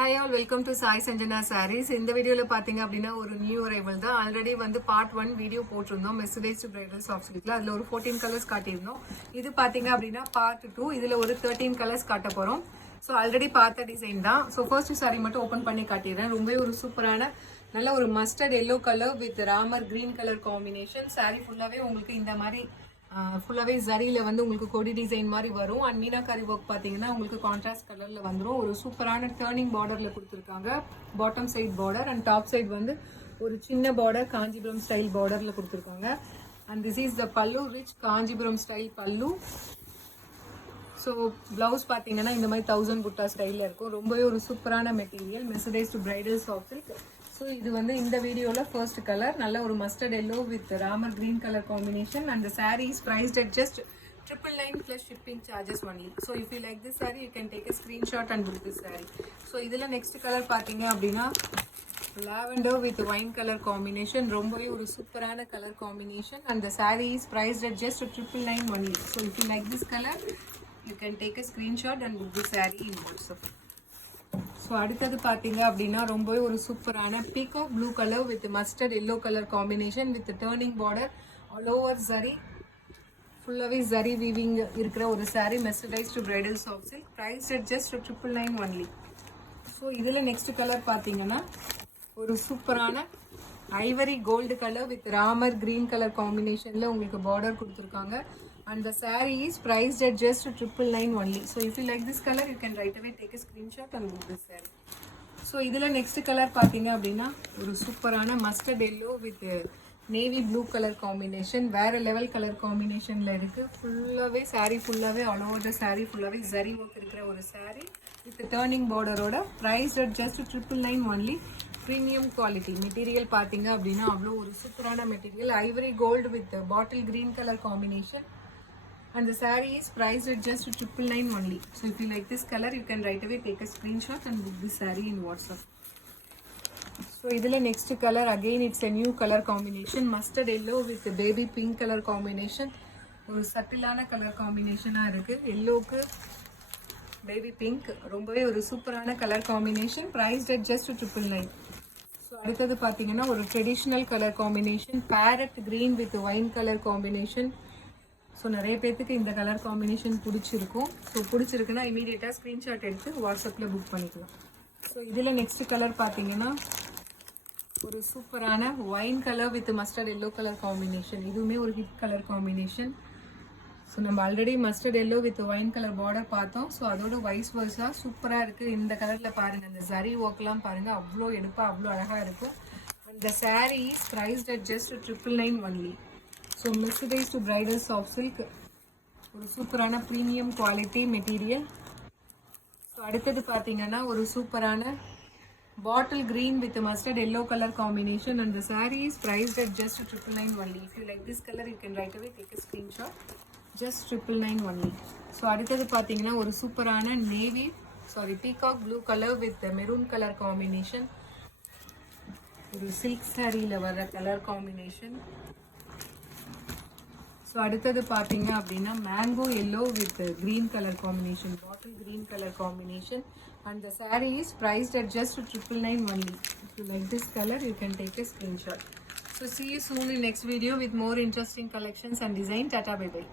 Hi all, welcome to Sai Sanjana Sarees. இந்த வீடியோல பாத்தீங்க அப்படின்னா ஒரு நியூ அரைவல் தான். ஆல்ரெடி வந்து பார்ட் 1 வீடியோ போட்டிருந்தோம் மெர்சடைஸ் டு பிரைடல் சாஃப்ட் சில்க்ல. அதுல ஒரு 14 கலர்ஸ் காட்டியிருந்தோம். இது பாத்தீங்க அப்படின்னா பார்ட் 2. இதுல ஒரு 13 கலர்ஸ் காட்ட போறோம். ஸோ ஆல்ரெடி பார்த்த டிசைன் தான். ஸோ ஃபர்ஸ்ட் சாரி மட்டும் ஓப்பன் பண்ணி காட்டிடுறேன். ரொம்பவே ஒரு சூப்பரான நல்ல ஒரு mustard yellow colour with Ramar green colour combination. Sorry ஃபுல்லாவே உங்களுக்கு இந்த மாதிரி ஃபுல்லாகவே ஜரியில் வந்து உங்களுக்கு கொடி டிசைன் மாதிரி வரும். அண்ட் மீனாக்காரி ஒர்க் பார்த்தீங்கன்னா உங்களுக்கு கான்ட்ராஸ்ட் கலரில் வந்துடும். ஒரு சூப்பரான டேர்னிங் பார்டரில் கொடுத்துருக்காங்க. Bottom side border and top side வந்து ஒரு சின்ன பார்டர் காஞ்சிபுரம் ஸ்டைல் பார்டரில் கொடுத்துருக்காங்க. அண்ட் திஸ் இஸ் த பல்லு, ரிச் காஞ்சிபுரம் ஸ்டைல் பல்லு. ஸோ ப்ளவுஸ் பார்த்தீங்கன்னா இந்த மாதிரி 1000 புட்டா ஸ்டைலில் இருக்கும். ரொம்பவே ஒரு சூப்பரான material Mercedes to bridal soft silk. So இது வந்து இந்த வீடியோவில் ஃபர்ஸ்ட் கலர் நல்ல ஒரு mustard yellow with Ramar green colour combination. And the saree is priced at just 999 plus shipping charges only. So if you like this saree, you can take a screenshot and book this saree. So இதில் next colour பார்த்தீங்க அப்படின்னா lavender with wine color combination. ரொம்பவே ஒரு சூப்பரான colour combination. And the saree is priced at just 999 only. So if you like this color, you can take a screenshot and book this saree in WhatsApp. So அடுத்தது பார்த்தீங்க அப்படின்னா ரொம்பவே ஒரு சூப்பரான peacock blue colour with mustard yellow colour combination with turning border all over zari ஃபுல்லாகவே zari weaving இருக்கிற ஒரு saree mercerised to bridal soft silk. Price at just 999 only. So இதில் நெக்ஸ்ட் கலர் பார்த்தீங்கன்னா ஒரு சூப்பரான ivory gold colour with Ramar green colour காம்பினேஷனில் உங்களுக்கு border கொடுத்துருக்காங்க. And the saree is priced at just 999 only. So if you like this color, you can right away take a screenshot and book this saree. So இதில் next colour பார்த்தீங்க அப்படின்னா ஒரு சூப்பரான mustard yellow with navy blue colour combination. வேறு level colour காம்பினேஷனில் இருக்குது. ஃபுல்லாகவே சாரீ ஃபுல்லாகவே ஆல் ஓவர் த சாரீ ஃபுல்லாகவே ஜரி ஒர்க் இருக்கிற ஒரு சாரீ வித் டேர்னிங் பார்டரோட price at just 999 only. Premium quality material பார்த்தீங்க அப்படின்னா அவ்வளோ ஒரு சூப்பரான material. Ivory gold with bottle green colour combination. And the saree is priced at just 999 only. So if you like this color, you can right away take a screenshot and book this saree in WhatsApp. So idhula next color again, it's a new color combination. Mustard yellow with baby pink color combination. ஒரு சட்டிலான colour காம்பினேஷனாக இருக்குது. எல்லோவுக்கு baby pink ரொம்பவே ஒரு சூப்பரான colour combination. Prized at just 999. So அடுத்தது பார்த்தீங்கன்னா ஒரு traditional colour combination farad green with wine colour combination. So நிறைய பேர்த்துக்கு இந்த கலர் காம்பினேஷன் பிடிச்சிருக்கும். ஸோ பிடிச்சிருக்குன்னா இமீடியட்டாக ஸ்க்ரீன்ஷாட் எடுத்து வாட்ஸ்அப்பில் புக் பண்ணிக்கலாம். ஸோ இதில் நெக்ஸ்ட் கலர் பார்த்தீங்கன்னா ஒரு சூப்பரான wine colour with mustard yellow colour combination. இதுவுமே ஒரு ஹிட் கலர் காம்பினேஷன். ஸோ நம்ம already mustard yellow with wine colour border பார்த்தோம். ஸோ அதோட வைஸ் வர்ஸாக சூப்பராக இருக்குது. இந்த கலரில் பாருங்கள், அந்த ஜரி ஒர்க்லாம் பாருங்கள், அவ்வளோ எடுப்பாக அவ்வளோ அழகாக இருக்கும். அந்த sari is prized at just 999 only. So Mercedes to bridal soft silk ஒரு சூப்பரான ப்ரீமியம் குவாலிட்டி மெட்டீரியல். ஸோ அடுத்தது பார்த்தீங்கன்னா ஒரு சூப்பரான bottle green with mustard yellow colour combination. And the sari is prized at just 999 only. If you like this colour you can right away take a screenshot. Just 999 only. So அடுத்தது பார்த்தீங்கன்னா ஒரு சூப்பரான peacock blue colour with maroon colour combination. ஒரு silk சாரியில் வர colour combination. So அடுத்தது பார்த்தீங்க அப்படின்னா mango yellow with green colour combination, bottle green colour combination. And the sari is prized at just 999 only. If you like this color, you can take a screenshot. So see you soon in next video with more interesting collections and design. Tata, bye bye.